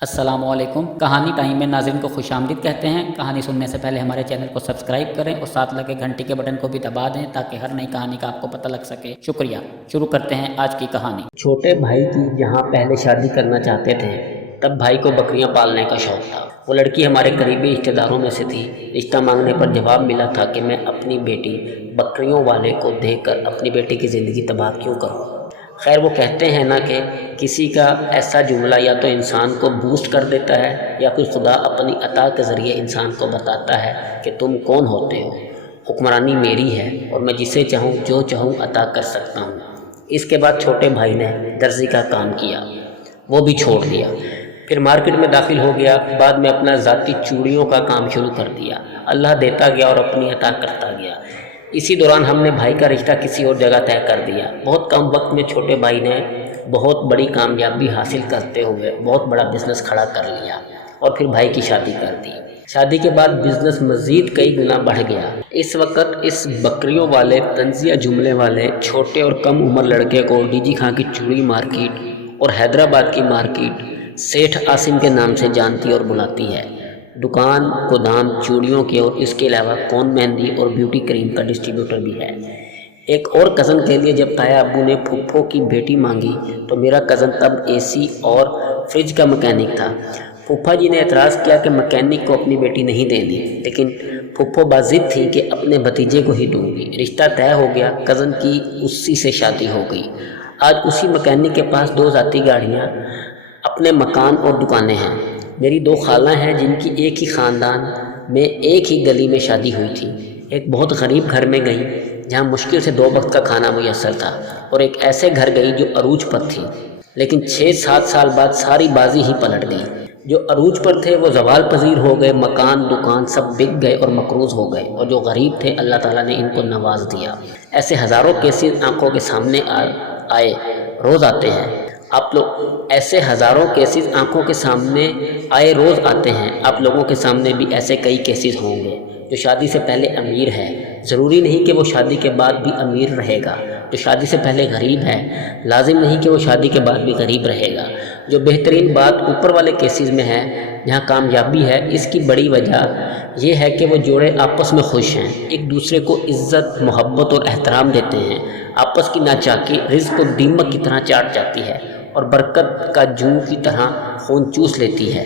अस्सलाम वालेकुम। कहानी टाइम में नाज़रीन को खुश आमदीद कहते हैं। कहानी सुनने से पहले हमारे चैनल को सब्सक्राइब करें और साथ लगे घंटी के बटन को भी दबा दें ताकि हर नई कहानी का आपको पता लग सके। शुक्रिया। शुरू करते हैं आज की कहानी। छोटे भाई की जहाँ पहले शादी करना चाहते थे, तब भाई को बकरियां पालने का शौक था। वो लड़की हमारे करीबी रिश्तेदारों में से थी। रिश्ता मांगने पर जवाब मिला था कि मैं अपनी बेटी बकरियों वाले को देकर अपनी बेटी की ज़िंदगी तबाह क्यों करूं। खैर, वो कहते हैं ना कि किसी का ऐसा जुमला या तो इंसान को बूस्ट कर देता है या फिर खुदा अपनी अता के ज़रिए इंसान को बताता है कि तुम कौन होते हो। हुक्मरानी मेरी है और मैं जिसे चाहूँ जो चाहूँ अता कर सकता हूँ। इसके बाद छोटे भाई ने दर्जी का काम किया, वो भी छोड़ दिया। फिर मार्केट में दाखिल हो गया। बाद में अपना ज़ाती चूड़ियों का काम शुरू कर दिया। अल्लाह देता गया और अपनी अता करता गया। इसी दौरान हमने भाई का रिश्ता किसी और जगह तय कर दिया। बहुत कम वक्त में छोटे भाई ने बहुत बड़ी कामयाबी हासिल करते हुए बहुत बड़ा बिजनेस खड़ा कर लिया और फिर भाई की शादी कर दी। शादी के बाद बिजनेस मज़ीद कई गुना बढ़ गया। इस वक्त इस बकरियों वाले तंजिया जुमले वाले छोटे और कम उम्र लड़के को डीजी खां की चूड़ी मार्केट और हैदराबाद की मार्केट सेठ आसिम के नाम से जानती और बुलाती है। दुकान गोदाम चूड़ियों के और इसके अलावा कौन मेहंदी और ब्यूटी क्रीम का डिस्ट्रीब्यूटर भी है। एक और कज़न के लिए जब ताया अब्बू ने फुफ्फो की बेटी मांगी तो मेरा कज़न तब एसी और फ्रिज का मैकेनिक था। फूफा जी ने एतराज़ किया कि मैकेनिक को अपनी बेटी नहीं देनी, लेकिन फुफ्फो बाजिद थी कि अपने भतीजे को ही दूंगी। रिश्ता तय हो गया। कज़न की उसी से शादी हो गई। आज उसी मैकेनिक के पास 2 ज़ाती गाड़ियाँ, अपने मकान और दुकानें हैं। मेरी 2 खाला हैं जिनकी एक ही ख़ानदान में एक ही गली में शादी हुई थी। एक बहुत गरीब घर में गई जहाँ मुश्किल से 2 वक्त का खाना मुयस्सर था, और एक ऐसे घर गई जो अरूज पर थी। लेकिन 6-7 साल बाद सारी बाजी ही पलट गई। जो अरूज पर थे वो ज़वाल पजीर हो गए। मकान दुकान सब बिक गए और मकरूज़ हो गए, और जो गरीब थे अल्लाह ताला ने इनको नवाज दिया। ऐसे हज़ारों केसेस आंखों के सामने आए, रोज़ आते हैं। आप लोग ऐसे हज़ारों केसेस आंखों के सामने आए रोज़ आते हैं। आप लोगों के सामने भी ऐसे कई केसेस होंगे। जो शादी से पहले अमीर है, ज़रूरी नहीं कि वो शादी के बाद भी अमीर रहेगा। जो शादी से पहले गरीब है, लाजिम नहीं कि वो शादी के बाद भी गरीब रहेगा। जो बेहतरीन बात ऊपर वाले केसेस में है, जहाँ कामयाबी है, इसकी बड़ी वजह यह है कि वो जोड़े आपस में खुश हैं, एक दूसरे को इज़्ज़त मोहब्बत और एहतराम देते हैं। आपस की नाचाकी रिज़्क़ को दीमक की तरह चाट जाती है और बरकत का जूं की तरह खून चूस लेती है।